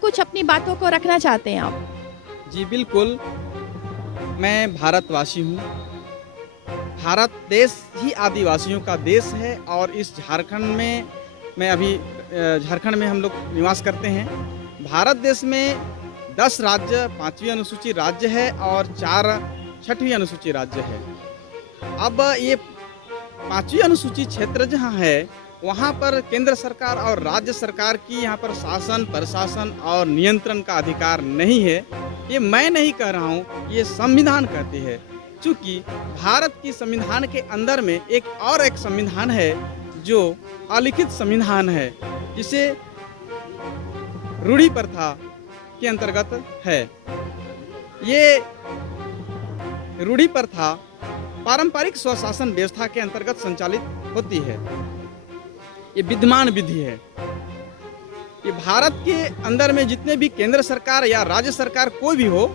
कुछ अपनी बातों को रखना चाहते हैं आप? जी बिल्कुल, मैं भारतवासी हूँ। भारत देश ही आदिवासियों का देश है और इस झारखंड में मैं अभी झारखंड में हम लोग निवास करते हैं। भारत देश में 10 राज्य 5वीं अनुसूची राज्य है और 4 6वीं अनुसूची राज्य है। अब ये 5वीं अनुसूची क्षेत्र जहाँ है, वहाँ पर केंद्र सरकार और राज्य सरकार की यहाँ पर शासन, प्रशासन और नियंत्रण का अधिकार नहीं है। ये मैं नहीं कह रहा हूँ, ये संविधान कहती है। चूँकि भारत की संविधान के अंदर में एक संविधान है जो अलिखित संविधान है, जिसे रूढ़ी प्रथा के अंतर्गत है। ये रूढ़ी प्रथा पारंपरिक स्वशासन व्यवस्था के अंतर्गत संचालित होती है। ये विद्यमान विधि है। ये भारत के अंदर में जितने भी केंद्र सरकार या राज्य सरकार कोई भी हो,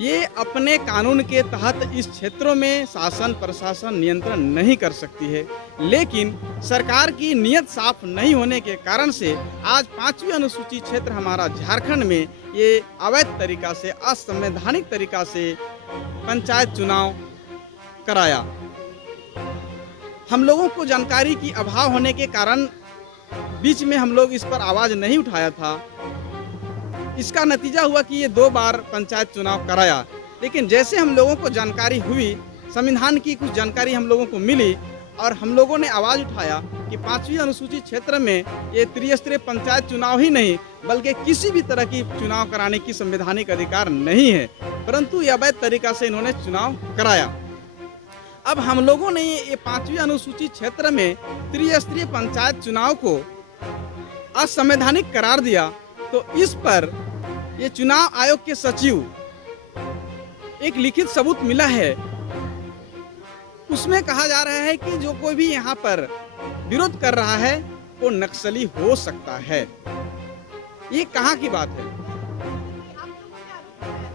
ये अपने कानून के तहत इस क्षेत्रों में शासन प्रशासन नियंत्रण नहीं कर सकती है। लेकिन सरकार की नीयत साफ नहीं होने के कारण से आज 5वीं अनुसूची क्षेत्र हमारा झारखंड में ये अवैध तरीका से, असंवैधानिक तरीका से पंचायत चुनाव कराया। हम लोगों को जानकारी की अभाव होने के कारण बीच में हम लोग इस पर आवाज नहीं उठाया था। इसका नतीजा हुआ कि ये 2 बार पंचायत चुनाव कराया। लेकिन जैसे हम लोगों को जानकारी हुई, संविधान की कुछ जानकारी हम लोगों को मिली और हम लोगों ने आवाज उठाया कि 5वीं अनुसूचित क्षेत्र में ये त्रिस्तरीय पंचायत चुनाव ही नहीं बल्कि किसी भी तरह की चुनाव कराने की संवैधानिक अधिकार नहीं है, परंतु ये अवैध तरीका से इन्होंने चुनाव कराया। अब हम लोगों ने ये 5वीं अनुसूचित क्षेत्र में त्रिस्तरीय पंचायत चुनाव को असंवैधानिक करार दिया, तो इस पर ये चुनाव आयोग के सचिव एक लिखित सबूत मिला है। उसमें कहा जा रहा है कि जो कोई भी यहाँ पर विरोध कर रहा है वो नक्सली हो सकता है। ये कहाँ की बात है?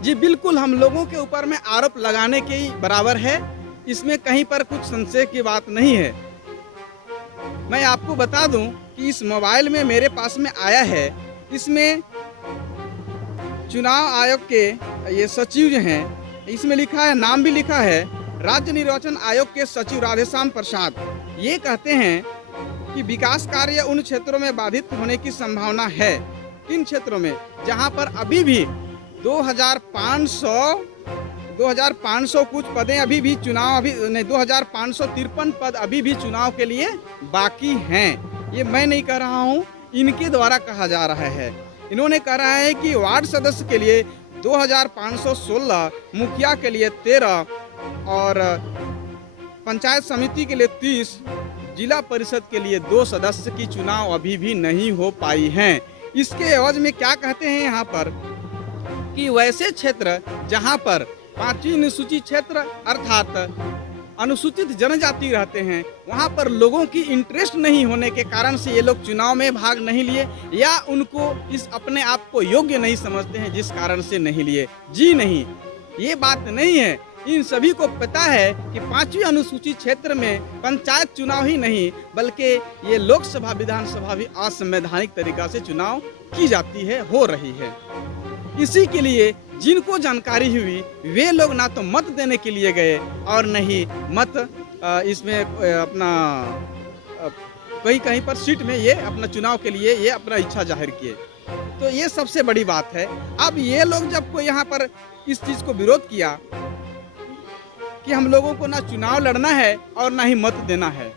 जी बिल्कुल, हम लोगों के ऊपर में आरोप लगाने के ही बराबर है। इसमें कहीं पर कुछ संशय की बात नहीं है। मैं आपको बता दूं कि इस मोबाइल में मेरे पास में आया है, इसमें चुनाव आयोग के ये सचिव जो हैं, इसमें लिखा है, नाम भी लिखा है, राज्य निर्वाचन आयोग के सचिव राधेश्याम प्रसाद। ये कहते हैं कि विकास कार्य उन क्षेत्रों में बाधित होने की संभावना है। किन क्षेत्रों में? जहां पर अभी भी 2500 कुछ पदें अभी भी चुनाव अभी नहीं 2553 पद अभी भी चुनाव के लिए बाकी हैं। ये मैं नहीं कह रहा हूँ, इनके द्वारा कहा जा रहा है। इन्होंने कहा है कि वार्ड सदस्य के लिए 2516, मुखिया के लिए 13 और पंचायत समिति के लिए 30, जिला परिषद के लिए 2 सदस्य की चुनाव अभी भी नहीं हो पाई हैं। इसके एवज में क्या कहते हैं यहाँ पर कि वैसे क्षेत्र जहाँ पर 5वीं अनुसूचित क्षेत्र अर्थात अनुसूचित जनजाति रहते हैं, वहाँ पर लोगों की इंटरेस्ट नहीं होने के कारण से ये लोग चुनाव में भाग नहीं लिए या उनको इस अपने आप को योग्य नहीं समझते हैं, जिस कारण से नहीं लिए। जी नहीं, ये बात नहीं है। इन सभी को पता है कि 5वीं अनुसूचित क्षेत्र में पंचायत चुनाव ही नहीं बल्कि ये लोकसभा विधानसभा भी असंवैधानिक तरीका से चुनाव की जाती है, हो रही है। इसी के लिए जिनको जानकारी हुई वे लोग ना तो मत देने के लिए गए और न ही मत इसमें अपना कहीं पर सीट में ये अपना चुनाव के लिए ये अपना इच्छा जाहिर किए। तो ये सबसे बड़ी बात है। अब ये लोग जब को यहाँ पर इस चीज़ को विरोध किया कि हम लोगों को ना चुनाव लड़ना है और ना ही मत देना है,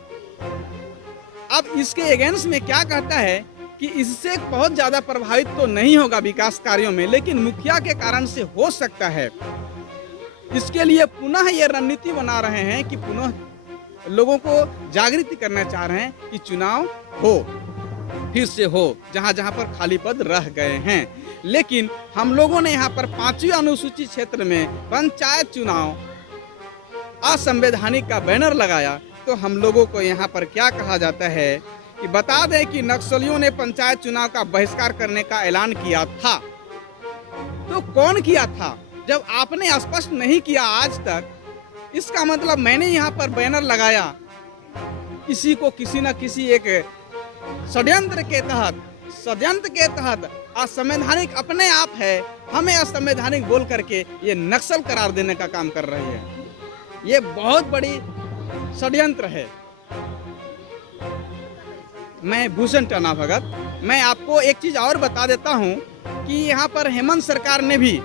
अब इसके अगेंस्ट में क्या कहता है कि इससे बहुत ज़्यादा प्रभावित तो नहीं होगा विकास कार्यों में, लेकिन मुखिया के कारण से हो सकता है। इसके लिए पुनः ये रणनीति बना रहे हैं कि पुनः लोगों को जागृति करना चाह रहे हैं कि चुनाव हो, फिर से हो, जहां जहां पर खाली पद रह गए हैं। लेकिन हम लोगों ने यहाँ पर 5वीं अनुसूचित क्षेत्र में पंचायत चुनाव असंवैधानिक का बैनर लगाया, तो हम लोगों को यहाँ पर क्या कहा जाता है कि बता दें कि नक्सलियों ने पंचायत चुनाव का बहिष्कार करने का ऐलान किया था। तो कौन किया था? जब आपने स्पष्ट नहीं किया आज तक, इसका मतलब मैंने यहाँ पर बैनर लगाया, किसी को किसी न किसी एक षड्यंत्र के तहत असंवैधानिक अपने आप है, हमें असंवैधानिक बोल करके ये नक्सल करार देने का काम कर रही है। ये बहुत बड़ी षड्यंत्र है। मैं भूषण टना भगत, मैं आपको एक चीज़ और बता देता हूँ कि यहाँ पर हेमंत सरकार ने भी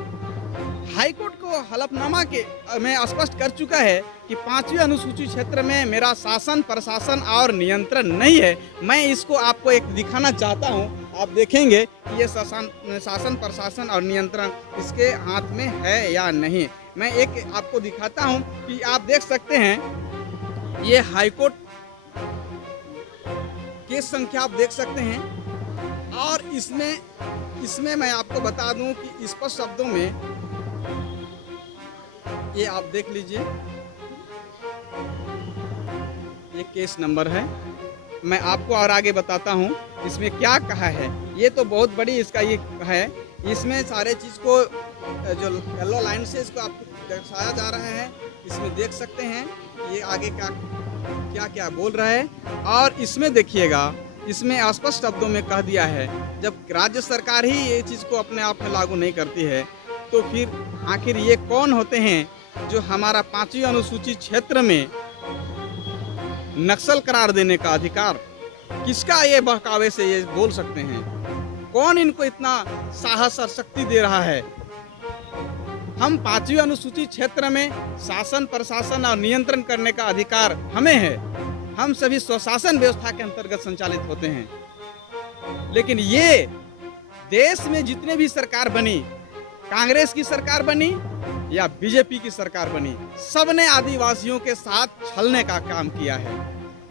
हाईकोर्ट को हलफनामा के में स्पष्ट कर चुका है कि 5वीं अनुसूचित क्षेत्र में मेरा शासन प्रशासन और नियंत्रण नहीं है। मैं इसको आपको एक दिखाना चाहता हूँ, आप देखेंगे कि ये शासन प्रशासन और नियंत्रण इसके हाथ में है या नहीं। मैं एक आपको दिखाता हूँ कि आप देख सकते हैं, ये हाईकोर्ट केस संख्या आप देख सकते हैं। और इसमें मैं आपको बता दूं कि स्पष्ट शब्दों में ये आप देख लीजिए, ये केस नंबर है। मैं आपको और आगे बताता हूँ इसमें क्या कहा है। ये तो बहुत बड़ी इसका ये है, इसमें सारे चीज़ को जो येलो लाइन से इसको आपको दर्शाया जा रहा है। इसमें देख सकते हैं ये आगे का क्या क्या बोल रहा है। और इसमें देखिएगा, इसमें स्पष्ट शब्दों में कह दिया है, जब राज्य सरकार ही ये चीज़ को अपने आप में लागू नहीं करती है तो फिर आखिर ये कौन होते हैं जो हमारा 5वीं अनुसूचित क्षेत्र में नक्सल करार देने का अधिकार, किसका ये बहकावे से ये बोल सकते हैं? कौन इनको इतना साहस और शक्ति दे रहा है? हम 5वीं अनुसूचित क्षेत्र में शासन प्रशासन और नियंत्रण करने का अधिकार हमें है। हम सभी स्वशासन व्यवस्था के अंतर्गत संचालित होते हैं। लेकिन ये देश में जितने भी सरकार बनी, कांग्रेस की सरकार बनी या बीजेपी की सरकार बनी, सबने आदिवासियों के साथ छलने का काम किया है।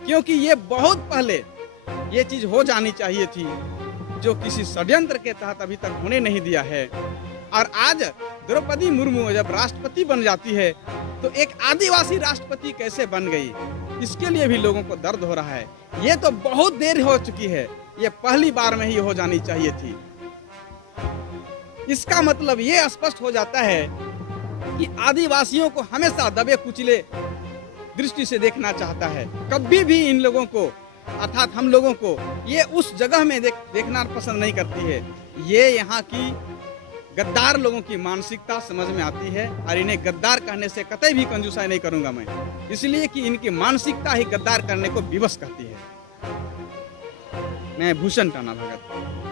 क्योंकि ये बहुत पहले ये चीज हो जानी चाहिए थी, जो किसी षड्यंत्र के तहत अभी तक होने नहीं दिया है। और आज द्रौपदी मुर्मू जब राष्ट्रपति बन जाती है तो एक आदिवासी राष्ट्रपति कैसे बन गई, इसके लिए भी लोगों को दर्द हो रहा है। ये तो बहुत देर हो चुकी है, ये पहली बार में ही हो जानी चाहिए थी। इसका मतलब ये स्पष्ट हो जाता है कि आदिवासियों को हमेशा दबे कुचले दृष्टि से देखना चाहता है। कभी भी इन लोगों को, अर्थात हम लोगों को, ये उस जगह में देखना पसंद नहीं करती है। ये यहाँ की गद्दार लोगों की मानसिकता समझ में आती है। और इन्हें गद्दार कहने से कतई भी कंजूसाई नहीं करूंगा मैं, इसलिए कि इनकी मानसिकता ही गद्दार करने को विवश कहती है। मैं भूषण टना भगत।